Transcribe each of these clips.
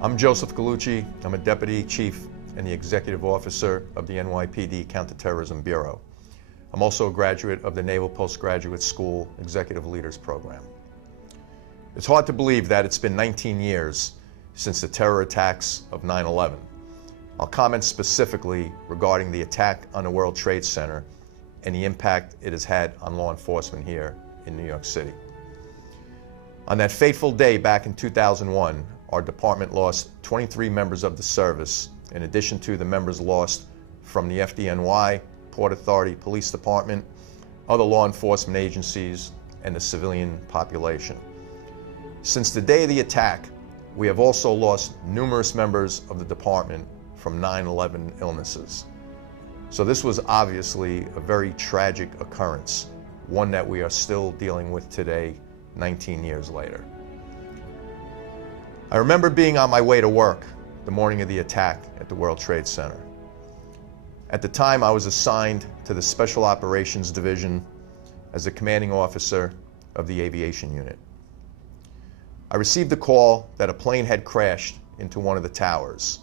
I'm Joseph Gallucci. I'm a Deputy Chief and the Executive Officer of the NYPD Counterterrorism Bureau. I'm also a graduate of the Naval Postgraduate School Executive Leaders Program. It's hard to believe that it's been 19 years since the terror attacks of 9/11. I'll comment specifically regarding the attack on the World Trade Center and the impact it has had on law enforcement here in New York City. On that fateful day back in 2001, our department lost 23 members of the service, in addition to the members lost from the FDNY, Port Authority Police Department, other law enforcement agencies, and the civilian population. Since the day of the attack, we have also lost numerous members of the department from 9/11 illnesses. So this was obviously a very tragic occurrence, one that we are still dealing with today, 19 years later. I remember being on my way to work the morning of the attack at the World Trade Center. At the time, I was assigned to the Special Operations Division as the commanding officer of the aviation unit. I received a call that a plane had crashed into one of the towers.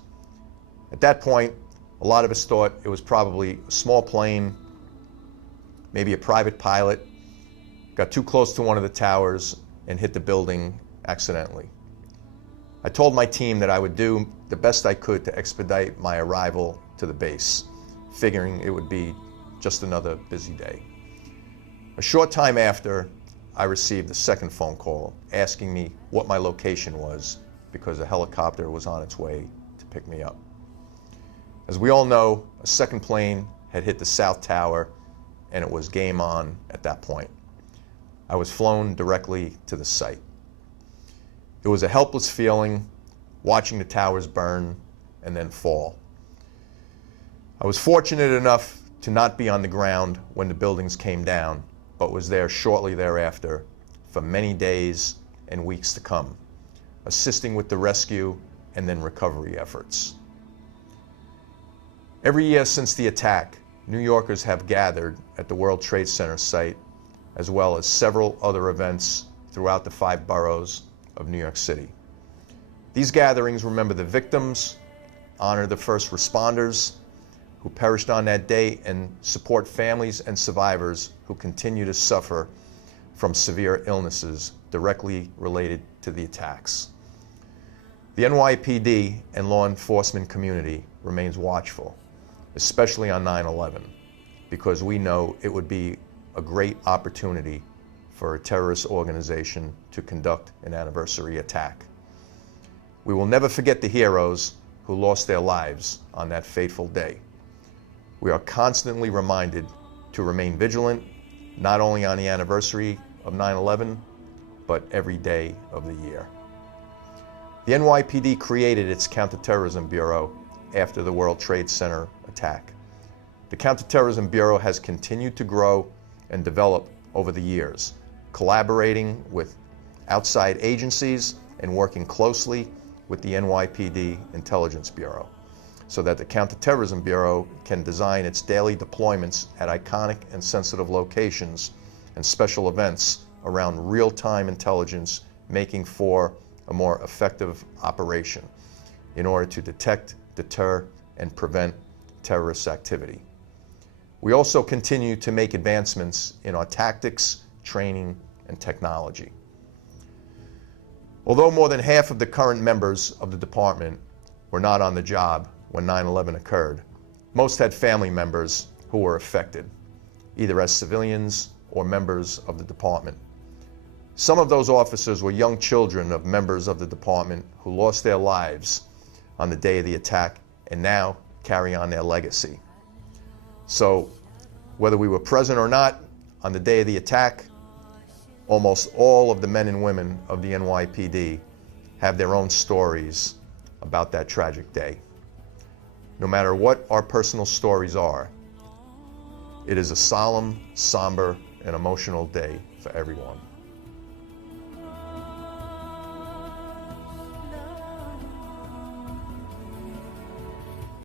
At that point, a lot of us thought it was probably a small plane, maybe a private pilot, got too close to one of the towers and hit the building accidentally. I told my team that I would do the best I could to expedite my arrival to the base, figuring it would be just another busy day. A short time after, I received a second phone call asking me what my location was because a helicopter was on its way to pick me up. As we all know, a second plane had hit the South Tower and it was game on at that point. I was flown directly to the site. It was a helpless feeling watching the towers burn and then fall. I was fortunate enough to not be on the ground when the buildings came down, but was there shortly thereafter for many days and weeks to come, assisting with the rescue and then recovery efforts. Every year since the attack, New Yorkers have gathered at the World Trade Center site, as well as several other events throughout the 5 boroughs of New York City. These gatherings remember the victims, honor the first responders who perished on that day, and support families and survivors who continue to suffer from severe illnesses directly related to the attacks. The NYPD and law enforcement community remains watchful, especially on 9/11, because we know it would be a great opportunity for a terrorist organization to conduct an anniversary attack. We will never forget the heroes who lost their lives on that fateful day. We are constantly reminded to remain vigilant, not only on the anniversary of 9/11, but every day of the year. The NYPD created its Counterterrorism Bureau after the World Trade Center attack. The Counterterrorism Bureau has continued to grow and develop over the years, collaborating with outside agencies and working closely with the NYPD Intelligence Bureau, so that the Counterterrorism Bureau can design its daily deployments at iconic and sensitive locations and special events around real-time intelligence, making for a more effective operation in order to detect, deter, and prevent terrorist activity. We also continue to make advancements in our tactics, training, and technology. Although more than half of the current members of the department were not on the job when 9/11 occurred, most had family members who were affected, either as civilians or members of the department. Some of those officers were young children of members of the department who lost their lives on the day of the attack and now carry on their legacy. So, whether we were present or not on the day of the attack, almost all of the men and women of the NYPD have their own stories about that tragic day. No matter what our personal stories are, it is a solemn, somber, and emotional day for everyone.